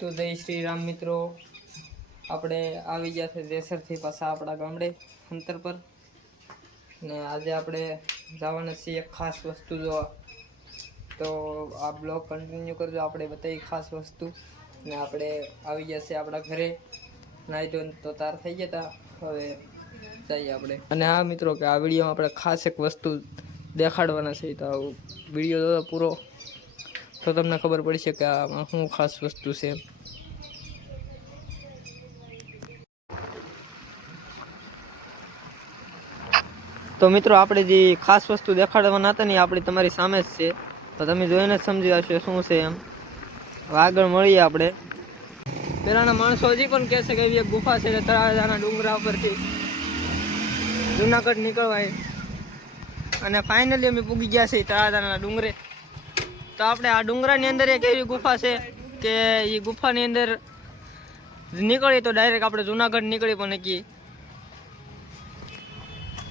તો જય શ્રી રામ મિત્રો. આપણે આવી ગયા છે દેસરથી પાછા આપણા ગામડે, અંતર પર. ને આજે આપણે જવાના છીએ એક ખાસ વસ્તુ જોવા. તો આ બ્લોગ કન્ટિન્યુ કરજો. આપણે બતાવી ખાસ વસ્તુ. ને આપણે આવી ગયા છે આપણા ઘરે. નાઈ ધોન તો તાર થઈ ગયા હતા હવે જઈએ આપણે. અને હા મિત્રો, કે આ વિડીયોમાં આપણે ખાસ એક વસ્તુ દેખાડવાના છે. તો વીડિયો પૂરો. તો તમને ખબર પડશે કે આમાં શું ખાસ વસ્તુ છે. તો મિત્રો, આપણે જે ખાસ વસ્તુ દેખાડવાના હતા ને આપણી તમારી સામે જ છે. તો તમે જોઈને જ સમજી આવશો શું છે એમ. આગળ મળીએ આપણે. પેલાના માણસો હજી પણ કહે કે એવી એક ગુફા છે તળાજાના ડુંગરા ઉપરથી જુનાગઢ નીકળવાય. અને ફાઇનલી અમે પૂગી ગયા છીએ તળાજાના ડુંગરે. તો આપણે આ ડુંગરાની અંદર એક એવી ગુફા છે કે એ ગુફાની અંદર નીકળીએ તો ડાયરેક્ટ આપણે જુનાગઢ નીકળી પણ શકીએ.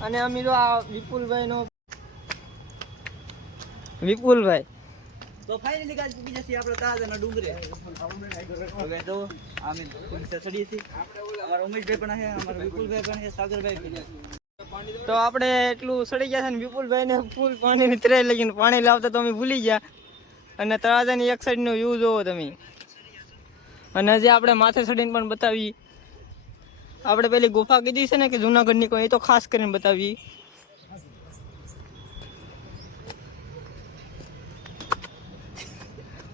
અને અમે જો આ વિપુલભાઈ. તો ફાઇનલી જશે આપણે તાજાના ડુંગરે. હવે તો અમે પોલીસે ચડીએ અમારા ઉમેશભાઈ પણ છે અમારા વિપુલભાઈ પણ છે સાગરભાઈ તો આપણે એટલું સડી ગયા છે ને વિપુલભાઈ ને ફૂલ પાણીની ત્રે લઈને પાણી લાવતા તો અમે ભૂલી ગયા. અને તળાજાની એક સાઈડનો વ્યૂ જોવો તમે. અને હજી આપણે માથે ચડીને પણ બતાવી, આપણે પેલી ગુફા કીધી છે ને કે જુનાગઢની કોઈ, એ તો ખાસ કરીને બતાવી.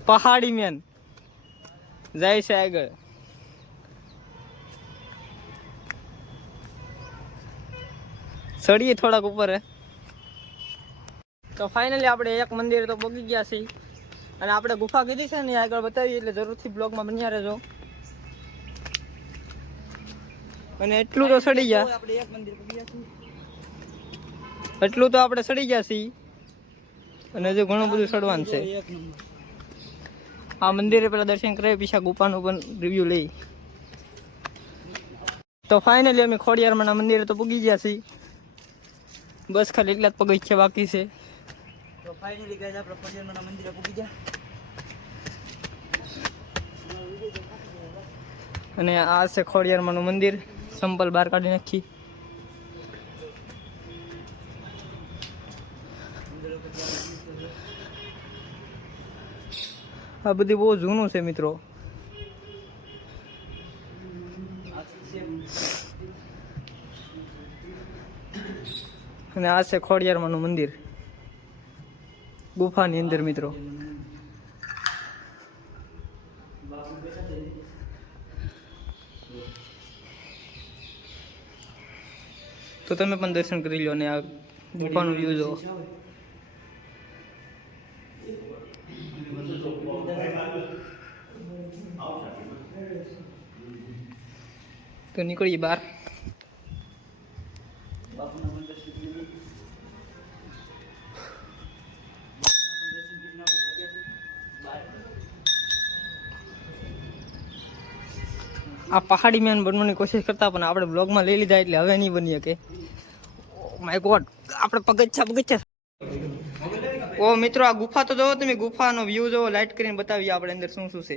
પહાડી મેન. જાય છે આગળ. ચડીએ થોડાક ઉપર. તો ફાઇનલી આપણે એક મંદિર તો પહોંચી ગયા છીએ. અને આપણે ગુફા કીધી છે ને આગળ બતાવી એટલે જરૂરથી બ્લોગમાં બન્યા રહેજો. અને એટલું તો સડી ગયા. આપણે એક મંદિર પૂગી જશું એટલું તો આપણે સડી ગયા છીએ. અને હજુ ઘણું બધું સડવાનું છે. આ મંદિરે પેલા દર્શન કરાવી પીછા ગુફાનું પણ રિવ્યુ લઈ. તો ફાઇનલી અમે ખોડિયારમાં મંદિરે તો પૂગી ગયા છીએ. બસ ખાલી એટલા જ પગથિયા બાકી છે. ફાઇનલી ગાઈસ આપણે પંજરમાના મંદિરે પૂગી ગયા. અને આ છે ખોડિયારમાંનું મંદિર. સંપલ બહાર કાઢી નાખી. આ બધી બહુ જૂનું છે મિત્રો. અને આ છે ખોડિયારમાંનું મંદિર. ગુફાની અંદર, મિત્રો. તો તમે પણ દર્શન કરી લો અને આ ગુફાનું વ્યૂ જો તો નીકળીએ બહાર. બાપુના આ પહાડી મેન બનવાની કોશિશ કરતા, પણ આપણે બ્લોગમાં લઈ લીધા એટલે હવે નહીં બની શકે. માય ગોડ આપણે પગથિયા પગથિયા. ઓ મિત્રો, આ ગુફા તો જોવો તમે, ગુફાનો વ્યૂ જોવો લાઈટ કરીને બતાવીએ આપણે અંદર શું શું છે.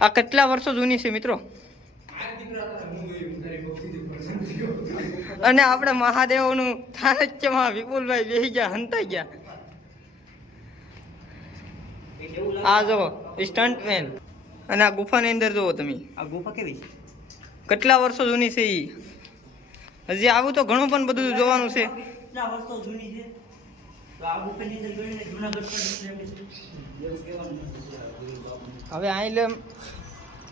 આ કેટલા વર્ષો જૂની છે મિત્રો? અને આપણે મહાદેવનું થાનચ્યમાં વિપુલભાઈ બેસી ગયા, હંતાઈ ગયા. આ જો સ્ટન્ટમેન અને આ ગુફાની અંદર જુઓ તમે. આ ગુફા કેવી છે? કેટલા વર્ષો જૂની છે ઈ? હજી આવું તો ઘણું પણ બધું જોવાનું છે. કેટલા વર્ષો જૂની છે. હવે અહીં લે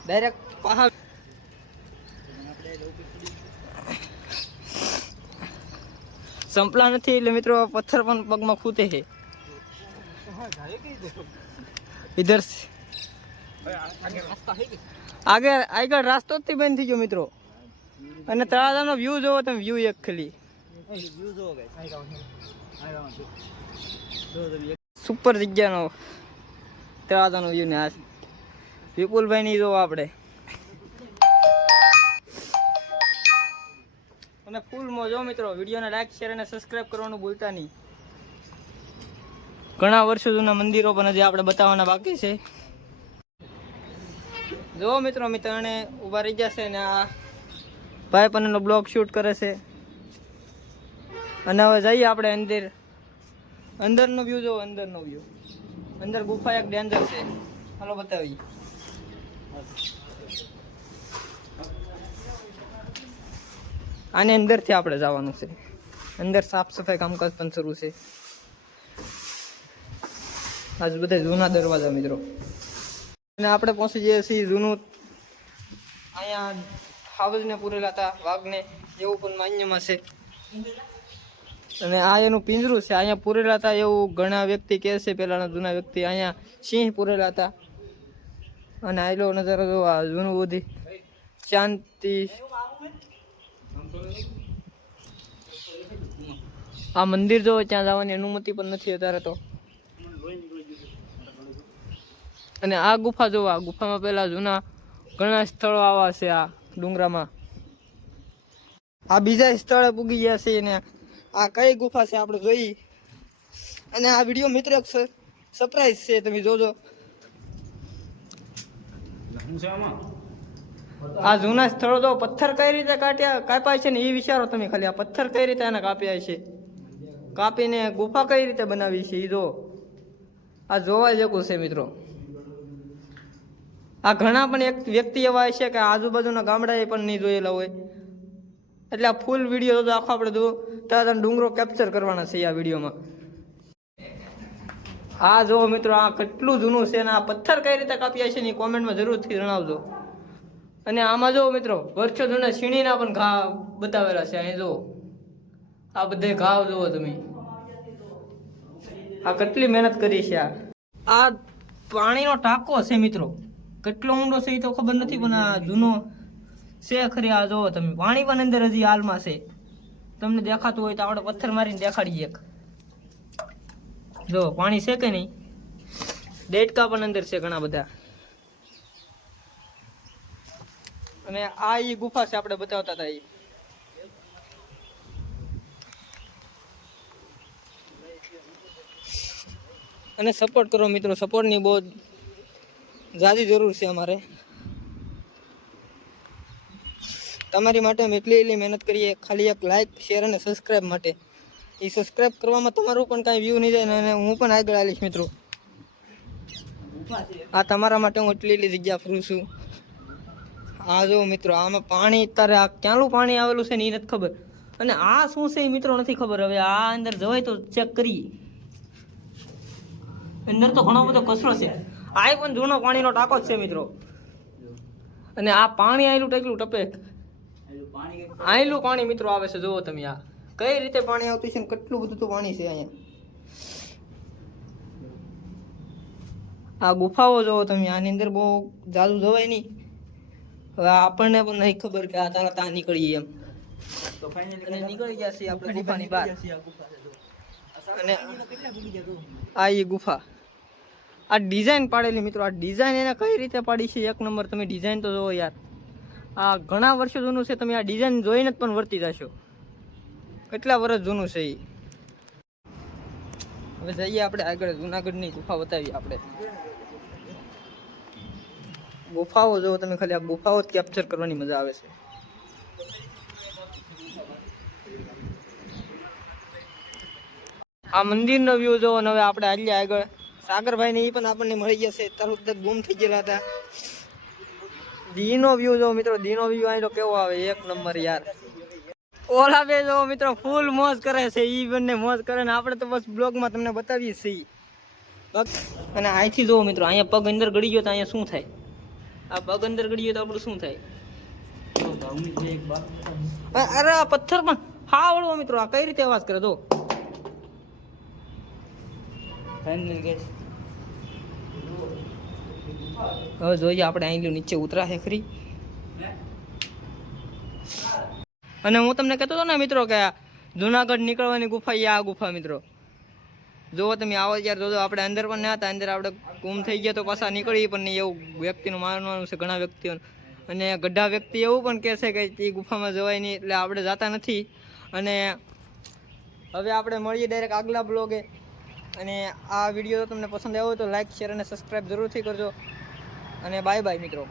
ડાયરેક્ટ પહાડ. સંપલા નથી એટલે મિત્રો પથ્થર પણ પગમાં ખૂતે છે. ઇધર. આગળ આગળ રાસ્તો જ બંધ થઈ ગયો મિત્રો. અને તળાજાનો વ્યૂ જોવો તમે વ્યૂ એક ખાલી. સુપર જગ્યાનો તળાજાનો વ્યૂ ને આ વિપુલભાઈ ની જોવો આપણે અને ફૂલ મોજો મિત્રો. વિડીયોને લાઈક શેર અને સબસ્ક્રાઇબ કરવાનું ભૂલતા નહીં. ઘણા વર્ષો જૂના મંદિરો પણ હજી આપણે બતાવવાના બાકી છે. જો મિત્રો મિત્રને ઊભા રહી જશે ને આ ભાઈ પણ એનો બ્લોગ શૂટ કરે છે. અને હવે જઈએ આપણે અંદર. અંદરનો વ્યૂ જોવો, અંદરનો વ્યૂ અંદર ગુફા એક ડેન્જર છે. હાલો બતાવીએ. આની અંદરથી આપણે જવાનું છે. અંદર સાફ સફાઈ કામકાજ પણ શરૂ છે. આજ બધા જૂના દરવાજા મિત્રો. અને આપણે પહોંચી જઈએ છીએ જૂનું. અહીંયા હાવજને પૂરેલા હતા, વાઘને, એવું પણ માન્યમાં છે. અને આ એનું પિંજરું છે, અહીંયા પૂરેલા હતા એવું ઘણા વ્યક્તિ કહે છે, પહેલાના જૂના વ્યક્તિ અહીંયા સિંહ પૂરેલા હતા. અને આયલો નજારો જો આ જૂનું બધી. શાંતિ. આ મંદિર જો ત્યાં જવાની અનુમતિ પણ નથી અત્યારે તો. અને આ ગુફા જોવા, આ ગુફામાં પેલા જૂના ઘણા સ્થળો આવા છે આ ડુંગરામાં. આ બીજા સ્થળે પૂગી ગયા છે અને આ કઈ ગુફા છે આપણે જોઈ. અને આ વીડિયો મિત્ર સરપ્રાઈઝ છે, તમે જોજો. આ જૂના સ્થળો તો પથ્થર કઈ રીતે કાટ્યા, કાપ્યા છે ને એ વિચારો તમે ખાલી. આ પથ્થર કઈ રીતે એને કાપ્યા છે? કાપીને ગુફા કઈ રીતે બનાવી છે એ જો. આ જોવા જેવું છે મિત્રો. આ ઘણા પણ એક વ્યક્તિ એવા છે કે આજુબાજુના ગામડાએ પણ નહીં જોયેલા હોય. એટલે આ ફૂલ વીડિયો તો આખો આપણે જો ત્યાં ડુંગરો કેપ્ચર કરવાના છે આ વિડીયોમાં આ જો મિત્રો, આ કેટલું જૂનું છે અને આ પથ્થર કઈ રીતે કાપ્યા છે ને કોમેન્ટમાં જરૂરથી જણાવજો. અને આમાં જો મિત્રો, વર્ષો જૂના સીણીના પણ ઘા બતાવેલા છે, અહીં જો. આ બધે ઘાવ જુઓ તમે. આ કેટલી મહેનત કરી છે આ. આ પાણીનો ટાંકો છે મિત્રો. કેટલો ઊંડો છે એ તો ખબર નથી, પણ આ જૂનો છે ખરી આ જોવો તમે પાણી પણ અંદર હજી હાલમાં છે. તમને દેખાતું હોય તો આપણે પથ્થર મારીને દેખાડીએ એક. જો પાણી છે કે નહીં? દેડકા પણ અંદર છે ઘણા બધા. અને આ એ ગુફા છે આપણે બતાવતા હતા એ અને સપોર્ટ કરો મિત્રો સપોર્ટની બહુ ઝાઝી જરૂર છે અમારે. તમારી માટે અમે એટલી એટલી મહેનત કરીએ. ખાલી એક લાઇક શેર અને સબસ્ક્રાઈબ માટે. એ સબસ્ક્રાઈબ કરવામાં તમારું પણ કાંઈ વ્યૂ નહીં જાય અને હું પણ આગળ આવીશ મિત્રો. આ તમારા માટે હું એટલી એટલી જગ્યા ફરું છું. આ જો મિત્રો, આમાં પાણી અત્યારે આ ક્યાંનું પાણી આવેલું છે ને એ નથી ખબર. અને આ શું છે એ મિત્રો નથી ખબર. હવે આ અંદર જવાય તો ચેક કરીએ. અંદર તો ઘણો બધો કચરો છે. આ પણ જૂનો પાણીનો ટાંકો જ છે મિત્રો. અને આ પાણી આયલું ટેકલું ટપે. આયલું પાણી મિત્રો આવે છે જુઓ તમે આ. કઈ રીતે પાણી આવતું છે ને કેટલું બધું તો પાણી છે અહીંયા. આ ગુફાઓ જોવો તમે આની અંદર બહુ જાદુ જવાય નહીં. હવે આપણને પણ નહીં ખબર કે આ તારા ત્યાં નીકળીએ એમ. તો ફાઇનલી નીકળી ગયા છીએ આપણે ગુફાની બહાર. અને આ એ ગુફા. આ ડિઝાઇન પાડેલી મિત્રો, આ ડિઝાઇન એને કઈ રીતે પાડી છે? એક નંબર તમે ડિઝાઇન તો જોવો યાર. આ ઘણા વર્ષો જૂનું છે, તમે આ ડિઝાઇન જોઈને જ પણ વર્તી જશો. કેટલા વર્ષ જૂનું છે એ હવે જઈએ આપણે આગળ, જુનાગઢની ગુફા બતાવીએ આપણે. ગુફાઓ જો તમે ખાલી, આ ગુફાઓ જ કેપ્ચર કરવાની મજા આવે છે. આ મંદિરનો વ્યૂ જોવો ને હવે આપણે આજે આગળ. સાગરભાઈ ને એ પણ આપણને મળી ગયા છે તરત જ ગુમ થઈ ગયેલા હતા. દીનો વ્યૂ જો મિત્રો દીનો વ્યૂ તો કેવો આવે એક નંબર યાર. ઓલા બે જો મિત્રો ફૂલ મોજ કરે છે એ બંને મોજ કરે ને આપણે તો બસ બ્લોગમાં તમને બતાવીએ છીએ. અને અહીંથી જોવો મિત્રો અહીંયા પગ અંદર ગળી ગયો તો અહીંયા શું થાય? આ પગ અંદર ગળી ગયો તો આપણું શું થાય? અરે આ પથ્થર પણ હા વળવો મિત્રો આ કઈ રીતે અવાજ કરે? જો. હવે જોઈએ આપણે આઈલું નીચે ઉતરાશે ખરી. અને હું તમને કહેતો હતો ને મિત્રો કે જુનાગઢ નીકળવાની ગુફા એ આ ગુફા મિત્રો. જુઓ તમે આવો ત્યારે જોજો આપણે અંદર પણ ના હતા, અંદર આપણે ગુમ થઈ ગયા તો પાછા નીકળી પણ નહીં એવું વ્યક્તિનું માનવાનું છે ઘણા વ્યક્તિઓ. અને ગઢા વ્યક્તિ એવું પણ કહે છે કે એ ગુફામાં જવાય નહીં, એટલે આપણે જતા નથી. અને હવે આપણે મળીએ ડાયરેક્ટ આગલા બ્લોગે અને આ વીડિયો તમને પસંદ આવ્યો તો લાઈક શેર અને સબસ્ક્રાઈબ જરૂરથી કરજો. અને બાય બાય મિત્રો.